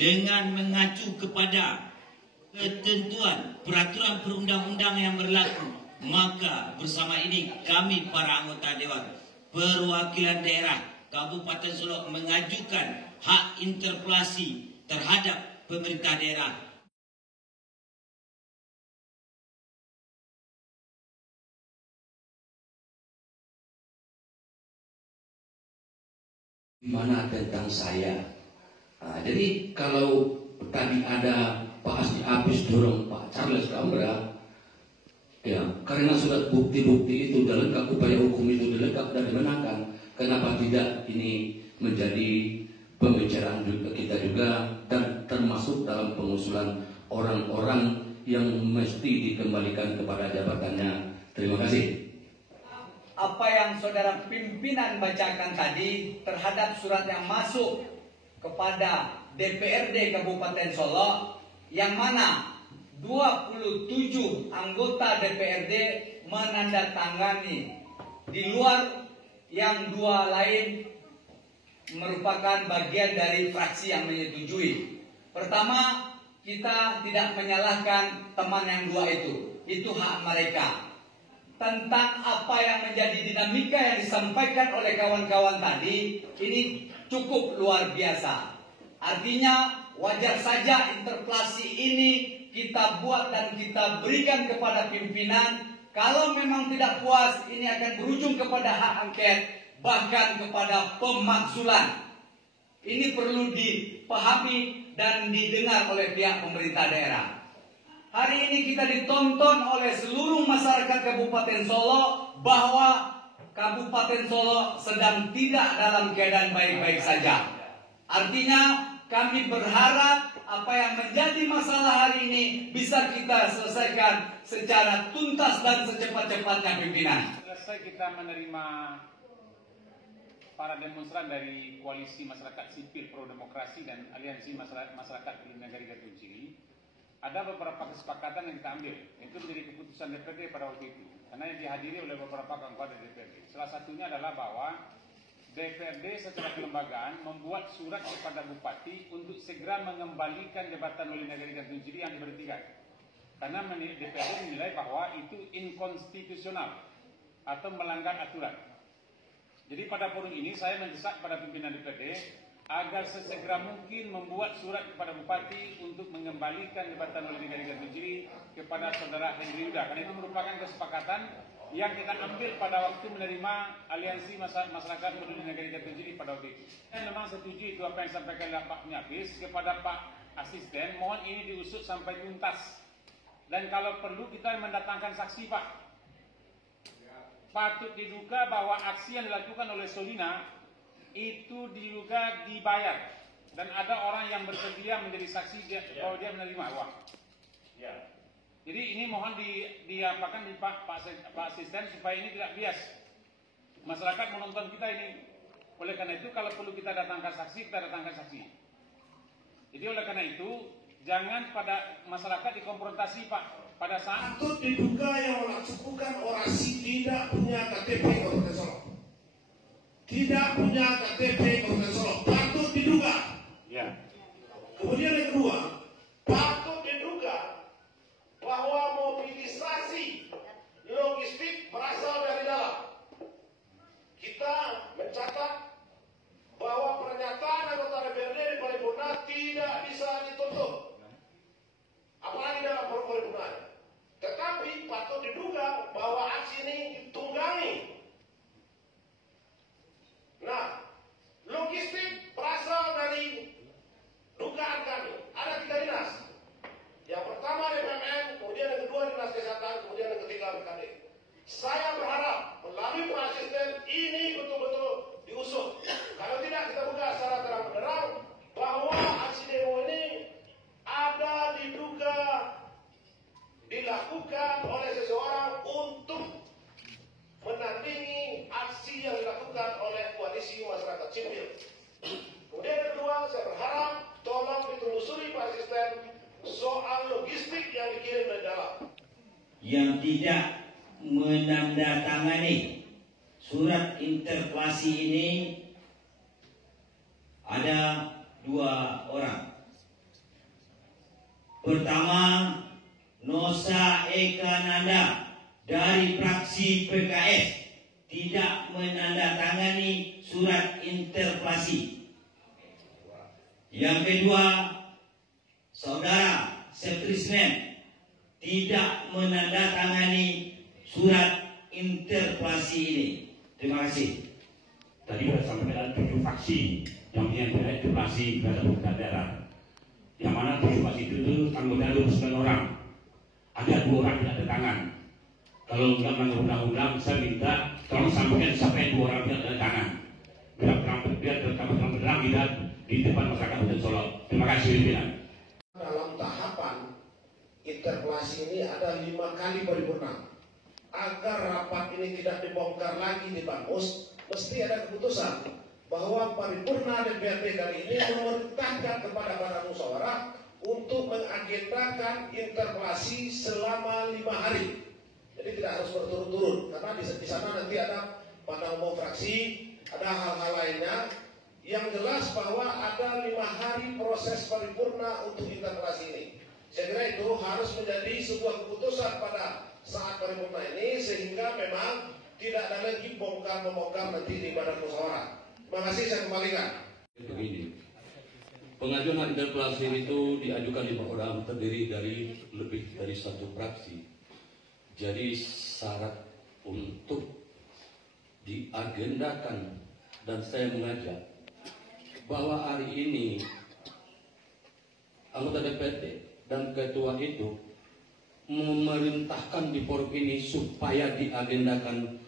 dengan mengacu kepada ketentuan peraturan perundang-undang yang berlaku, maka bersama ini kami para anggota Dewan Perwakilan Daerah Kabupaten Solok mengajukan hak interpelasi terhadap pemerintah daerah. Gimana tentang saya? Jadi kalau tadi ada Pak Asdi Apis dorong Pak Charles Kambra, ya karena surat bukti-bukti itu sudah lengkap, upaya hukum itu sudah lengkap dan dimenangkan, kenapa tidak ini menjadi pembicaraan juga kita juga dan termasuk dalam pengusulan orang-orang yang mesti dikembalikan kepada jabatannya. Terima kasih. Apa yang saudara pimpinan bacakan tadi terhadap surat yang masuk kepada DPRD Kabupaten Solok, yang mana 27 anggota DPRD menandatangani, di luar yang 2 lain merupakan bagian dari fraksi yang menyetujui. Pertama, kita tidak menyalahkan teman yang 2 itu hak mereka. Tentang apa yang menjadi dinamika yang disampaikan oleh kawan-kawan tadi, ini cukup luar biasa. Artinya wajar saja interpelasi ini kita buat dan kita berikan kepada pimpinan. Kalau memang tidak puas, ini akan berujung kepada hak angket, bahkan kepada pemaksulan. Ini perlu dipahami dan didengar oleh pihak pemerintah daerah. Hari ini kita ditonton oleh seluruh masyarakat Kabupaten Solok bahwa Kabupaten Solok sedang tidak dalam keadaan baik-baik saja. Artinya kami berharap apa yang menjadi masalah hari ini bisa kita selesaikan secara tuntas dan secepat-cepatnya, pimpinan. Selesai kita menerima para demonstran dari Koalisi Masyarakat Sipil Pro Demokrasi dan Aliansi Masyarakat Negeri Gatun Cili, ada beberapa kesepakatan yang kita ambil. Itu menjadi keputusan DPRD pada waktu itu, karena yang dihadiri oleh beberapa anggota DPRD. Salah satunya adalah bahwa DPRD secara kelembagaan membuat surat kepada Bupati untuk segera mengembalikan jabatan wali negara Gatun Cili yang diberhentikan, karena DPRD menilai bahwa itu inkonstitusional atau melanggar aturan. Jadi pada forum ini saya mendesak pada pimpinan DPRD agar sesegera mungkin membuat surat kepada Bupati untuk mengembalikan jabatan wali negara Gatun Cili kepada saudara Henry Yuda, karena itu merupakan kesepakatan yang kita ambil pada waktu menerima Aliansi Masyarakat Peduli Negeri Gatun Cili pada waktu itu. Saya memang setuju itu apa yang disampaikan oleh Pak Penyapis kepada Pak Asisten, mohon ini diusut sampai tuntas. Dan kalau perlu kita mendatangkan saksi, Pak. Patut diduga bahwa aksi yang dilakukan oleh Solina itu diduga dibayar, dan ada orang yang bersedia menjadi saksi bahwa dia menerima uang. Ya. Jadi ini mohon diapakan di Pak Asisten supaya ini tidak bias. Masyarakat menonton kita ini. Oleh karena itu kalau perlu kita datangkan saksi, kita datangkan saksi. Jadi oleh karena itu jangan pada masyarakat dikonfrontasi, Pak. Pada saat patut diduga yang melakukan orasi tidak punya KTP Kabupaten Solok. Tidak punya KTP Kabupaten Solok. Patut diduga. Ya. Kemudian yang kedua, patut diduga bahwa mobilisasi logistik berasal dari dalam. Kita mencatat bahwa pernyataan anggota DPRD di paripurna tidak bisa ditutup, apalagi dalam paripurna. Tetapi patut diduga bahwa aksi ini ditunggangi. Nah, logistik berasal dari dugaan kami. Ada 3 dinas. Yang pertama BPMN, kemudian yang kedua Dinas Kesehatan, kemudian yang ketiga BKD. Saya berharap melalui Pak Asisten ini betul-betul diusut. Kalau tidak kita buka secara terang-benderang bahwa aksi demo ini ada diduga dilakukan oleh seseorang untuk menandingi aksi yang dilakukan oleh Koalisi Masyarakat Sipil. Kemudian yang kedua, saya berharap tolong ditelusuri Pak Asisten soal logistik yang dikirim dari dalam. Yang tidak menandatangani surat interpelasi ini ada 2 orang. Pertama, Nosa Eka Nanda dari fraksi PKS tidak menandatangani surat interpelasi. Yang kedua, Saudara Septrismen tidak menandatangani surat interpelasi ini. Terima kasih. Tadi sudah sampaikan 7 fraksi yang punya interpelasi terhadap pemerintah daerah. Yang mana 7 fraksi itu anggotanya 29 orang. Ada 2 orang tidak ada tangan. Kalau nggak melanggar undang-undang, saya minta tolong sampaikan siapa yang 2 orang tidak ada tangan. Biar terang tidak di depan masyarakat Kabupaten Solok. Terima kasih pimpinan. Dalam tahapan interpelasi ini ada 5 kali paripurna. Agar rapat ini tidak dibongkar lagi di Bamus, mesti ada keputusan bahwa paripurna DPRD kali ini memerintahkan kepada para musyawarah untuk mengagendakan interpelasi selama 5 hari. Jadi tidak harus berturut-turut, karena di sana nanti ada pada umum fraksi, ada hal-hal lainnya. Yang jelas bahwa ada 5 hari proses paripurna untuk interpelasi ini. Saya kira itu harus menjadi sebuah keputusan pada saat paripurna ini, sehingga memang tidak ada lagi bongkar-membongkar nanti di badan musyawarah. Terima kasih, saya kembalikan. Begini, pengajuan interpelasi itu diajukan 5 orang, terdiri dari lebih dari 1 fraksi. Jadi syarat untuk diagendakan, dan saya mengajak bahwa hari ini anggota DPRD dan ketua itu memerintahkan di forum ini supaya diagendakan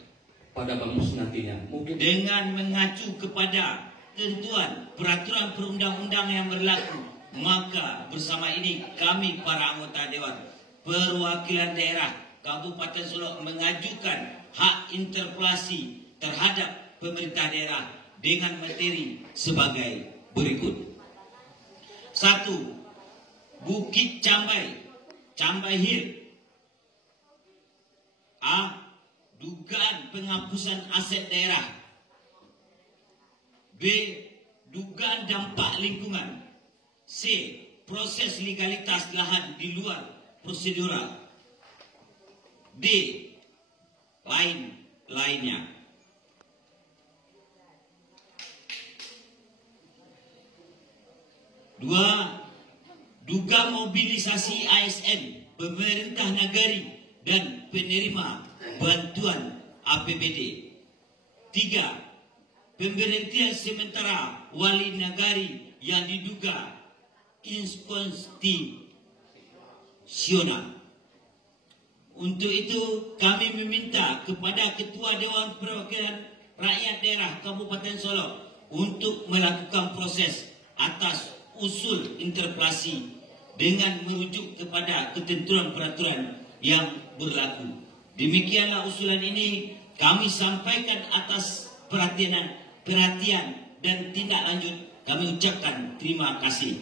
pada Bamus nantinya. Mungkin Dengan mengacu kepada ketentuan peraturan perundang-undang yang berlaku, maka bersama ini kami para anggota Dewan Perwakilan Daerah Kabupaten Solok mengajukan hak interpelasi terhadap pemerintah daerah dengan materi sebagai berikut. 1. Bukit Cambai, Cambai Hill. A. Dugaan penghapusan aset daerah. B. Dugaan dampak lingkungan. C. Proses legalitas lahan di luar prosedural. D. Lainnya. 2. Duga mobilisasi ASN, pemerintah nagari dan penerima bantuan APBD. 3. Pemberhentian sementara wali nagari yang diduga inkonstitusional. Untuk itu kami meminta kepada Ketua Dewan Perwakilan Rakyat Daerah Kabupaten Solok untuk melakukan proses atas usul interpelasi dengan merujuk kepada ketentuan peraturan yang berlaku. Demikianlah usulan ini kami sampaikan atas perhatian dan tindak lanjut kami ucapkan terima kasih.